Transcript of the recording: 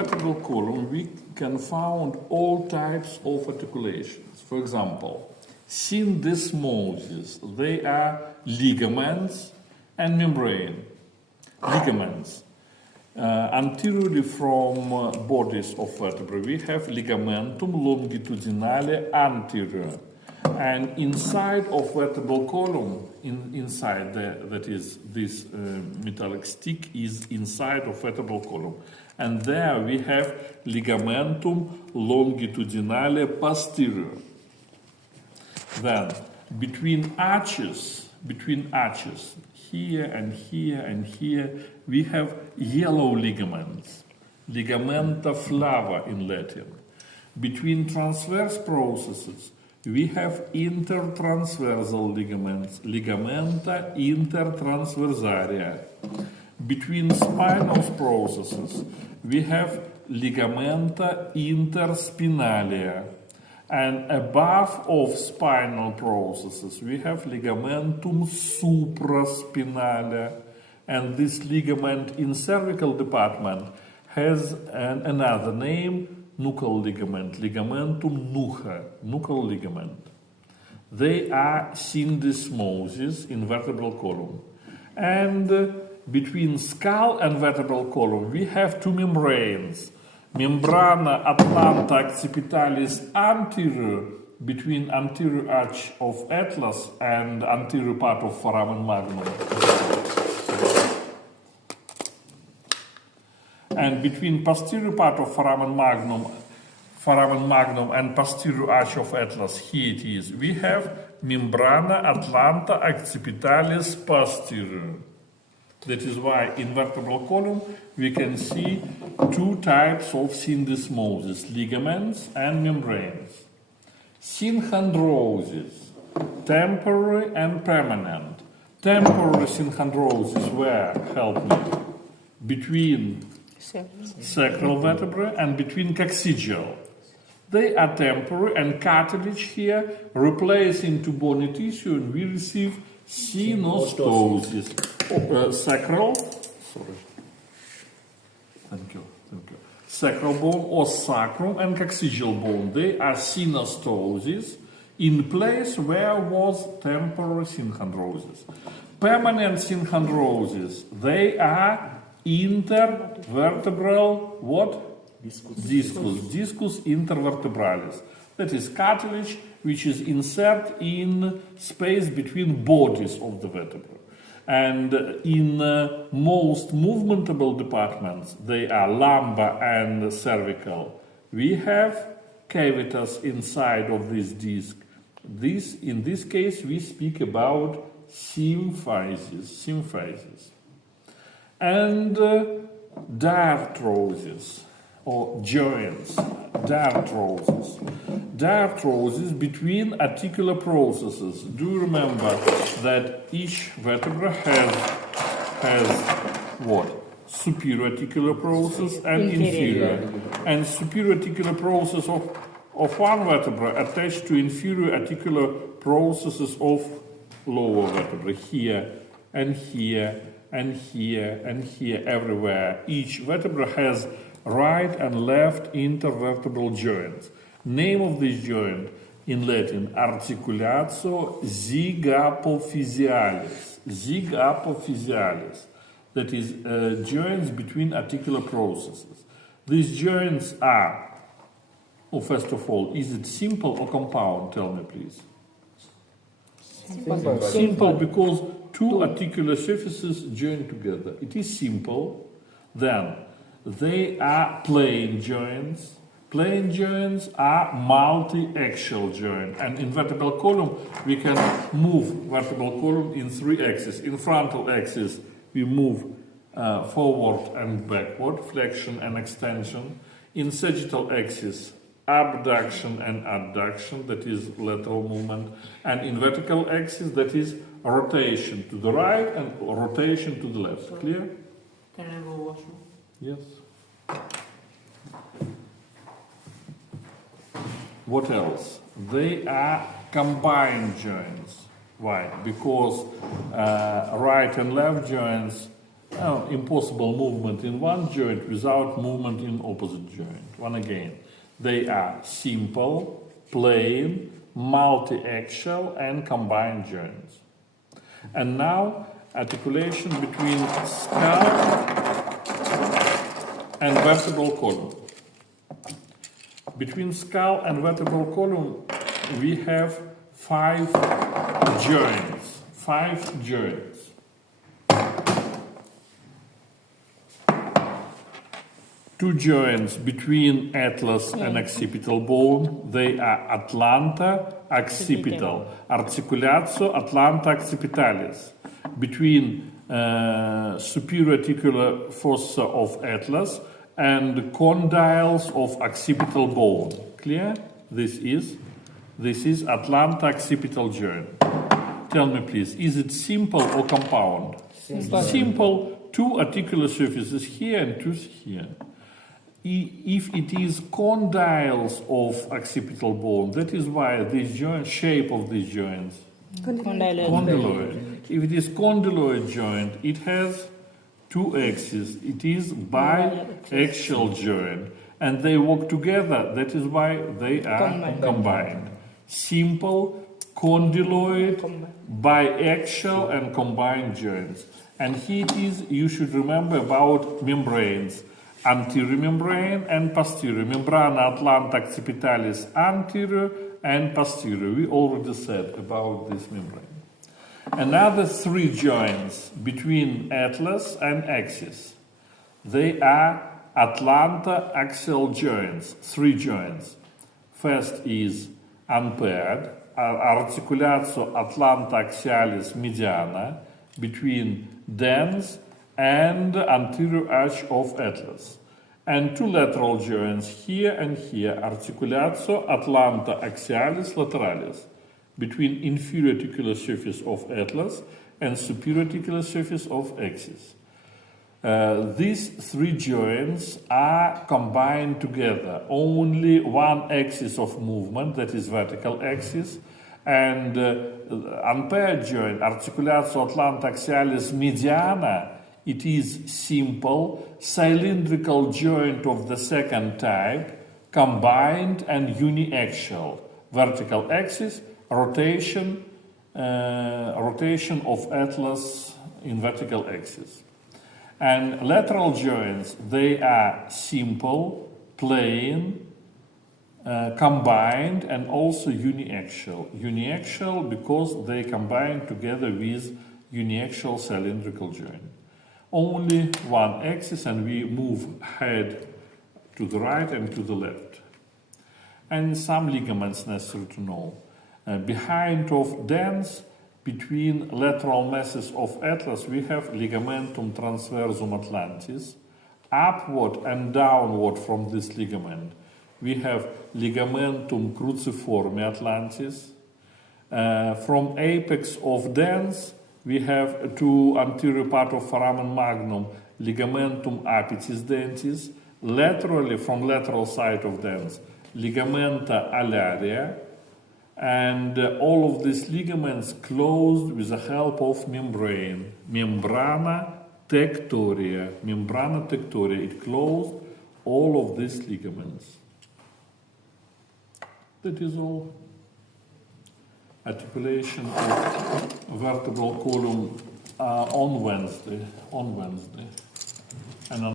vertebral column, we can find all types of articulations. For example, syndesmosis, they are ligaments and membrane. Ligaments. Anteriorly from bodies of vertebrae, we have ligamentum longitudinale anterior. And inside of vertebral column, inside that is this metallic stick is inside of vertebral column. And there we have ligamentum longitudinale posterior. Then between arches, here and here and here, we have yellow ligaments, ligamenta flava in Latin. Between transverse processes, we have intertransversal ligaments, ligamenta intertransversaria. Between spinal processes, we have ligamenta interspinalia. And above of spinal processes, we have ligamentum supraspinalia. And this ligament in cervical department has another name, nuchal ligament, ligamentum nucha, nuchal ligament. They are syndesmosis in vertebral column. And between skull and vertebral column, we have two membranes. Membrana atlanta accipitalis anterior, between anterior arch of atlas and anterior part of foramen magnum. And between posterior part of foramen magnum and posterior arch of atlas, here it is, we have membrana atlanta accipitalis posterior. That is why in vertebral column we can see two types of syndesmosis, ligaments and membranes. Synchondrosis, temporary and permanent. Temporary synchondrosis, where, help me, between sacral vertebrae and between coccygeal. They are temporary, and cartilage here replace into bony tissue, and we receive synostosis. Sacral, sacral bone or sacrum and coccygeal bone, they are synostosis in place where was temporary synchondrosis. Permanent synchondrosis, they are intervertebral what? Discus intervertebralis. That is cartilage which is inserted in space between bodies of the vertebrae. And in most movementable departments, they are lumbar and cervical. We have cavitas inside of this disc. In this case, we speak about symphysis. And diarthrosis, or joints, diarthrosis between articular processes. Do you remember that each vertebra has what? Superior articular process and inferior. And superior articular process of one vertebra attached to inferior articular processes of lower vertebra, here and here and here and here, everywhere. Each vertebra has right and left intervertebral joints. Name of this joint in Latin, articulatio zygapophysialis. Zygapophysialis. That is joints between articular processes. These joints are, first of all, is it simple or compound? Tell me, please. Simple, because two articular surfaces join together. It is simple. Then they are plane joints. Plane joints are multi-axial joints. And in vertebral column, we can move vertebral column in three axes. In frontal axis, we move forward and backward, flexion and extension. In sagittal axis, abduction and adduction, that is lateral movement. And in vertical axis, that is rotation to the right and rotation to the left. Clear? Can I go washroom? Yes. What else? They are combined joints. Why? Because right and left joints impossible movement in one joint without movement in opposite joint. One again. They are simple, plain, multi-axial, and combined joints. And now, articulation between skull and vertebral column. Between skull and vertebral column, we have 5 joints. 5 joints. Two joints between atlas and occipital bone. They are atlanta occipital, articulatio atlanta occipitalis. Between superior articular fossa of atlas and condyles of occipital bone. Clear? This is atlanta occipital joint. Tell me please, is it simple or compound? Simple. 2 articular surfaces here and 2 here. If it is condyles of occipital bone, that is why this joint, shape of these joints, condyloid. If it is condyloid joint, it has 2 axes. It is biaxial joint, and they work together. That is why they are combined. Simple, condyloid, biaxial, and combined joints. And here it is. You should remember about membranes. Anterior membrane and posterior. Membrana atlanta occipitalis anterior and posterior. We already said about this membrane. Another 3 joints between atlas and axis. They are atlanta axial joints. 3 joints. First is unpaired, articulatio atlanta axialis mediana between dens and anterior arch of atlas, and 2 lateral joints here and here, articulatio atlanta axialis lateralis, between inferior articular surface of atlas and superior articular surface of axis. These 3 joints are combined together. Only one axis of movement, that is vertical axis, and unpaired joint, articulatio atlanta axialis mediana, it is simple, cylindrical joint of the second type, combined and uniaxial. Vertical axis, rotation of atlas in vertical axis. And lateral joints, they are simple, plain, combined, and also uniaxial. Uniaxial because they combine together with uniaxial cylindrical joint. Only one axis, and we move head to the right and to the left. And some ligaments necessary to know. Behind of dens, between lateral masses of atlas, we have ligamentum transversum atlantis. Upward and downward from this ligament, we have ligamentum cruciforme atlantis. From apex of dens, we have to anterior part of foramen magnum, ligamentum apicis dentis. Laterally, from lateral side of dens, ligamenta alaria. And all of these ligaments closed with the help of membrane, membrana tectoria. Membrana tectoria, it closed all of these ligaments. That is all. Articulation of vertebral column on Wednesday.